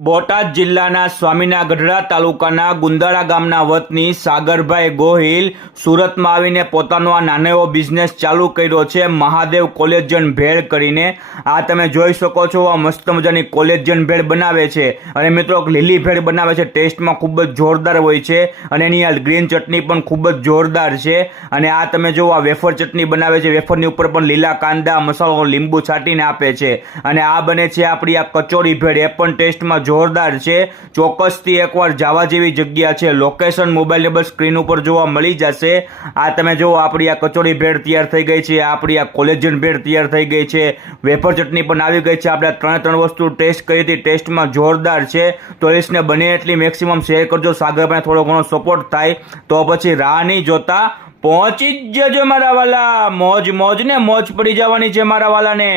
બોટાદ જિલ્લાના સ્વામીના ગઢડા તાલુકાના ગુંદાળા ગામના વતની સાગરભાઈ ગોહિલ સુરતમાં આવીને પોતાનો આ નાનો એવો બિઝનેસ ચાલુ કર્યો છે, મહાદેવ કોલેજન ભેળ કરીને। આ તમે જોઈ શકો છો, આ મસ્ત મજાની કોલેજન ભેળ બનાવે છે અને મિત્રો લીલી ભેળ બનાવે છે, ટેસ્ટમાં ખૂબ જ જોરદાર હોય છે અને એની આ ગ્રીન ચટણી પણ ખૂબ જ જોરદાર છે। અને આ તમે જો આ વેફર ચટણી બનાવે છે, વેફરની ઉપર પણ લીલા કાંદા મસાલો લીંબુ છાંટીને આપે છે અને આ બને છે આપણી આ કચોરી ભેળ, એ પણ ટેસ્ટમાં જોરદાર છે। ચોક્કસથી એકવાર જવા જેવી જગ્યા છે, લોકેશન મોબાઈલ નંબર સ્ક્રીન ઉપર જોવા મળી જશે। આ તમે જો આપણી આ કચોરી ભેળ તૈયાર થઈ ગઈ છે, આપણી આ કોલેજન ભેળ તૈયાર થઈ ગઈ છે, વેફર ચટણી પણ આવી ગઈ છે। આપણે ત્રણ વસ્તુ ટેસ્ટ કરી હતી, ટેસ્ટમાં જોરદાર છે। તો इसने બને એટલી મેક્સિમમ શેર કરજો, સાગરભાઈ થોડો ઘણો સપોર્ટ થાય તો પછી રાહ નહીં જોતા પહોંચી જ જજો મારા વાલા। મોજ મોજ ને મોજ પડી જવાની છે મારા વાલાને।